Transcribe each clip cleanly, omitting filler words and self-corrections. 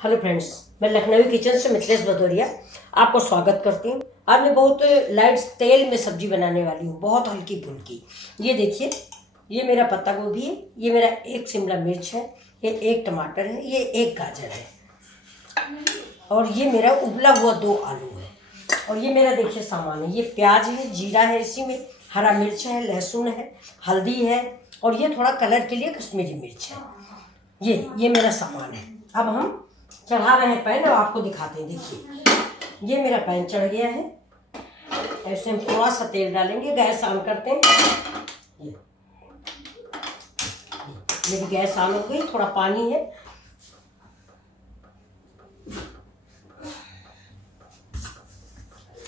Hello friends, मैं Lucknowi kitchen से मिथिलेश भदौरिया आपको स्वागत करती हूँ। आज मैं बहुत लाइट तेल में सब्जी बनाने वाली हूँ, बहुत हल्की फुल्की। ये देखिए, ये मेरा पत्ता गोभी है, ये मेरा एक शिमला मिर्च है, ये एक टमाटर है, ये एक गाजर है और ये मेरा उबला हुआ 2 आलू है। और ये मेरा देखिए सामान है, ये प्याज है, जीरा है, इसी में हरा मिर्च है, लहसुन है, हल्दी है और ये थोड़ा कलर के लिए कश्मीरी मिर्च है। ये मेरा सामान है। अब हम चढ़ा रहे हैं पैन और आपको दिखाते हैं। देखिए, ये मेरा पैन चढ़ गया है। ऐसे हम थोड़ा सा तेल डालेंगे, गैस ऑन करते हैं। ये मेरी गैस ऑन हो गई, थोड़ा पानी है।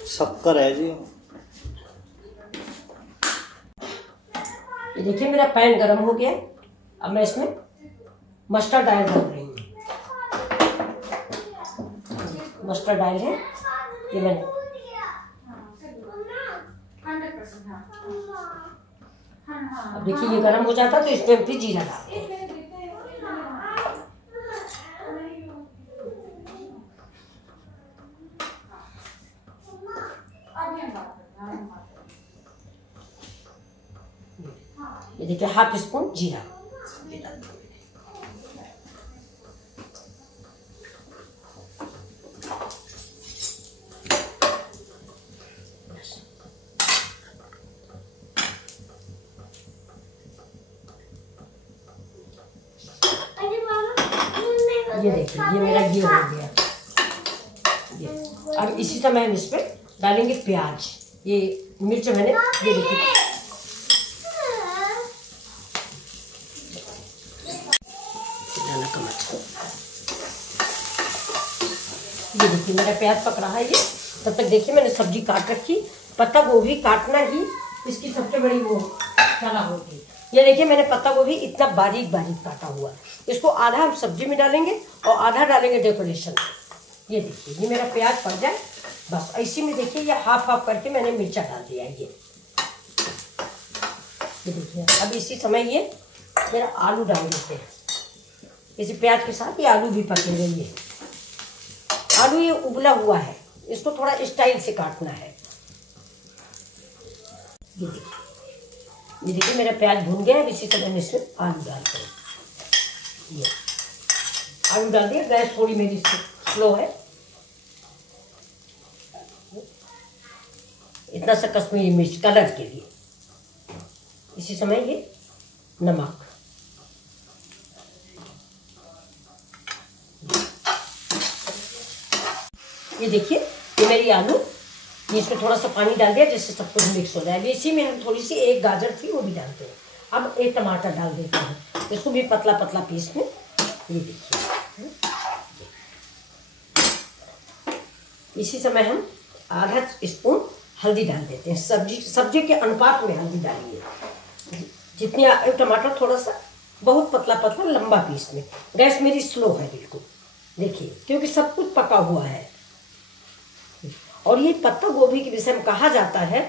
शक्कर है जी। ये देखिए, मेरा पैन गर्म हो गया। अब मैं इसमें मस्टर्ड ऑयल डाल रही हूँ। मस्टर्ड ऑयल है ये मैंने। अब देखिए, ये गर्म हो जाता तो इसमें फिर जीरा डाल दो। ये देखिए, ½ स्पून जीरा। ये देखिए, ये मेरा ये हो गया। ये अब इसी समय हम इसमें डालेंगे प्याज। ये मिर्च मैंने, ये देखिए, डाला कमच को। ये देखिए, मेरा प्याज पक रहा है। ये तब तक देखिए, मैंने सब्जी काट रखी। पत्ता गोभी काटना ही इसकी सबसे बड़ी वो कला होगी। ये देखिए, मैंने पत्ता गोभी इतना बारीक बारीक काटा हुआ है। इसको आधा हम सब्जी में डालेंगे और आधा डालेंगे डेकोरेशन। ये देखिए, ये मेरा प्याज पक जाए बस। इसी में देखिए, ये हाफ करके मैंने मिर्चा डाल दिया है। ये देखिए, अब इसी समय ये मेरा आलू डाल देते हैं। इसी प्याज के साथ ये आलू भी पकेंगे। ये आलू ये उबला हुआ है, इसको थोड़ा स्टाइल से काटना है। ये देखिए, मेरा प्याज भुन गया है। इसी तरह इसमें आलू डालते हैं। ये आलू डाल दिया। गैस थोड़ी मेरी स्लो है। इतना सा कश्मीरी मिर्च कलर के लिए। इसी समय ये नमक। ये देखिए, ये मेरी आलू, ये इसमें थोड़ा सा पानी डाल दिया जिससे सब कुछ मिक्स हो जाए। इसी में हम थोड़ी सी एक गाजर थी वो भी डालते हैं। अब एक टमाटर डाल देते हैं, इसको भी पतला पतला पीस में। ये देखिए, इसी समय हम आधा स्पून हल्दी डाल देते हैं। सब्जी के अनुपात में हल्दी डालिए। जितनी टमाटर थोड़ा सा बहुत पतला पतला लंबा पीस में। गैस मेरी स्लो है बिल्कुल। देखिए, क्योंकि सब कुछ पका हुआ है। और ये पत्ता गोभी के विषय में कहा जाता है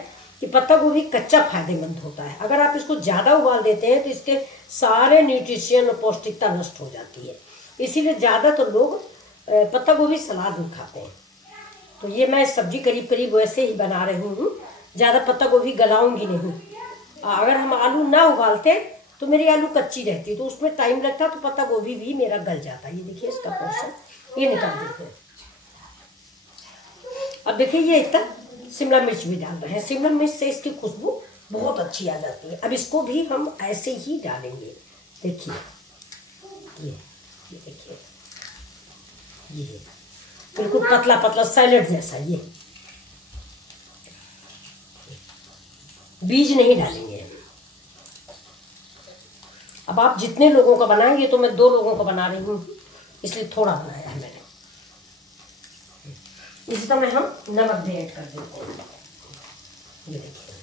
कि पत्ता गोभी कच्चा फायदेमंद होता है। अगर आप इसको ज़्यादा उबाल देते हैं तो इसके सारे न्यूट्रिशन और पौष्टिकता नष्ट हो जाती है। इसीलिए ज़्यादातर लोग पत्ता गोभी सलाद में खाते हैं। तो ये मैं सब्जी करीब करीब वैसे ही बना रही हूँ। ज़्यादा पत्ता गोभी गलाऊंगी नहीं। अगर हम आलू ना उबालते तो मेरी आलू कच्ची रहती, तो उसमें टाइम लगता, तो पत्ता गोभी भी मेरा गल जाता। ये देखिए, इसका पोर्शन ये निकाल देते हैं। अब देखिए, ये इतना शिमला मिर्च भी डाल रहे हैं। शिमला मिर्च से इसकी खुशबू बहुत अच्छी आ जाती है। अब इसको भी हम ऐसे ही डालेंगे। देखिए, ये देखिए, ये बिल्कुल पतला पतला सैलेड जैसा। ये बीज नहीं डालेंगे। अब आप जितने लोगों का बनाएंगे, तो मैं 2 लोगों का बना रही हूँ, इसलिए थोड़ा बनाया है मैंने। इसी तरह हम नमक भी ऐड कर देते हैं। ये देखिए,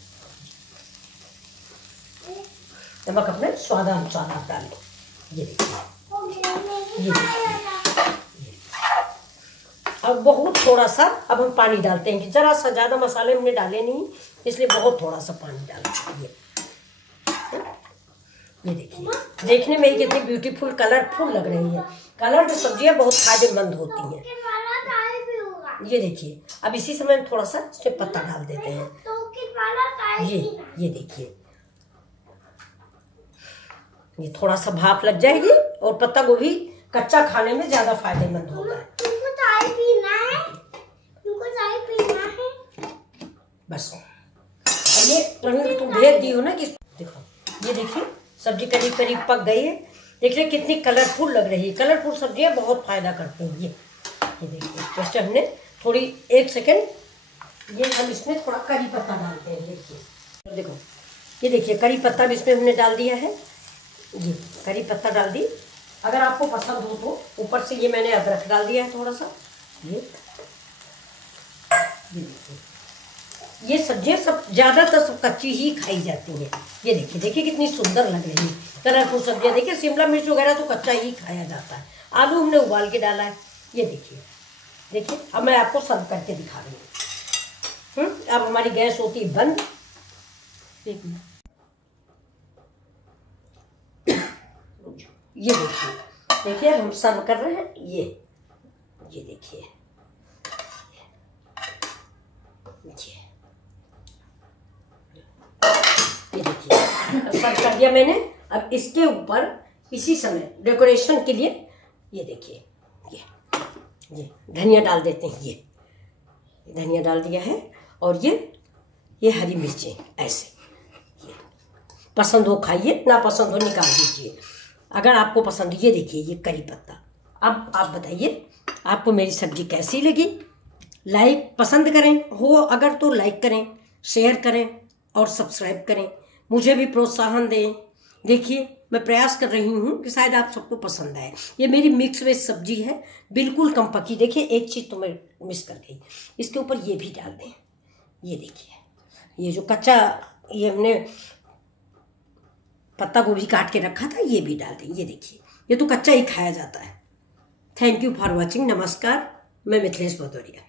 नमक अपने स्वादानुसार आप डालें। ये देखिए, ये अब बहुत थोड़ा सा अब हम पानी डालते हैं कि जरा सा, ज़्यादा मसाले हमने डाले नहीं, इसलिए बहुत थोड़ा सा पानी डालते हैं। ये देखिए, देखने में ही कितनी ब्यूटीफुल कलरफुल लग रही है। कलर्ड सब्जियां बहुत फायदेमंद होती हैं। ये देखिए, अब इसी समय हम थोड़ा सा इसमें पत्ता डाल देते हैं। ये देखिए, ये थोड़ा सा भाप लग जाएगी और पत्ता गोभी कच्चा खाने में ज्यादा फायदेमंद होता है। तुमको चाय पीना है। बस अब ये तुम भेज दी हो ना कि देखो, ये देखिए सब्जी करीब करीब पक गई है। देखिए कितनी कलरफुल लग रही है। कलरफुल सब्जियां बहुत फायदा करती हैं। ये देखिए, जैसे हमने थोड़ी 1 सेकेंड ये हम इसमें थोड़ा करी पत्ता डालते हैं। देखिए देखो, ये देखिए करी पत्ता भी इसमें हमने डाल दिया है। ये करी पत्ता डाल दी। अगर आपको पसंद हो तो ऊपर से ये मैंने अदरक डाल दिया है थोड़ा सा। ये देखिए, ये सब्जियां सब ज़्यादातर सब कच्ची ही खाई जाती हैं। ये देखिए, देखिए कितनी सुंदर लग रही है कलरफुल सब्जियां। देखिए शिमला मिर्च वगैरह तो कच्चा ही खाया जाता है। आलू हमने उबाल के डाला है। ये देखिए, देखिए अब मैं आपको सर्व करके दिखा रही हूँ। अब हमारी गैस होती है बंद। एक मिनट, ये देखिए, देखिए अब हम सर्व कर रहे हैं। ये देखिए, ये देखिए सर्व कर दिया मैंने। अब इसके ऊपर इसी समय डेकोरेशन के लिए ये देखिए, ये धनिया डाल देते हैं। ये धनिया डाल दिया है और ये हरी मिर्चें ऐसे। ये पसंद हो खाइए, ना पसंद हो निकाल दीजिए। अगर आपको पसंद, ये देखिए ये करी पत्ता। अब आप बताइए आपको मेरी सब्जी कैसी लगी। लाइक पसंद करें हो अगर तो लाइक करें, शेयर करें और सब्सक्राइब करें। मुझे भी प्रोत्साहन दें। देखिए मैं प्रयास कर रही हूँ कि शायद आप सबको पसंद आए। ये मेरी मिक्स वेज सब्जी है, बिल्कुल कम पकी। देखिए एक चीज़ तो मैं मिस कर गई, इसके ऊपर ये भी डाल दें। ये देखिए, ये जो कच्चा ये हमने पत्ता गोभी काट के रखा था, ये भी डाल दें। ये देखिए, ये तो कच्चा ही खाया जाता है। Thank you for watching. नमस्कार, मैं मिथिलेश भदौरिया।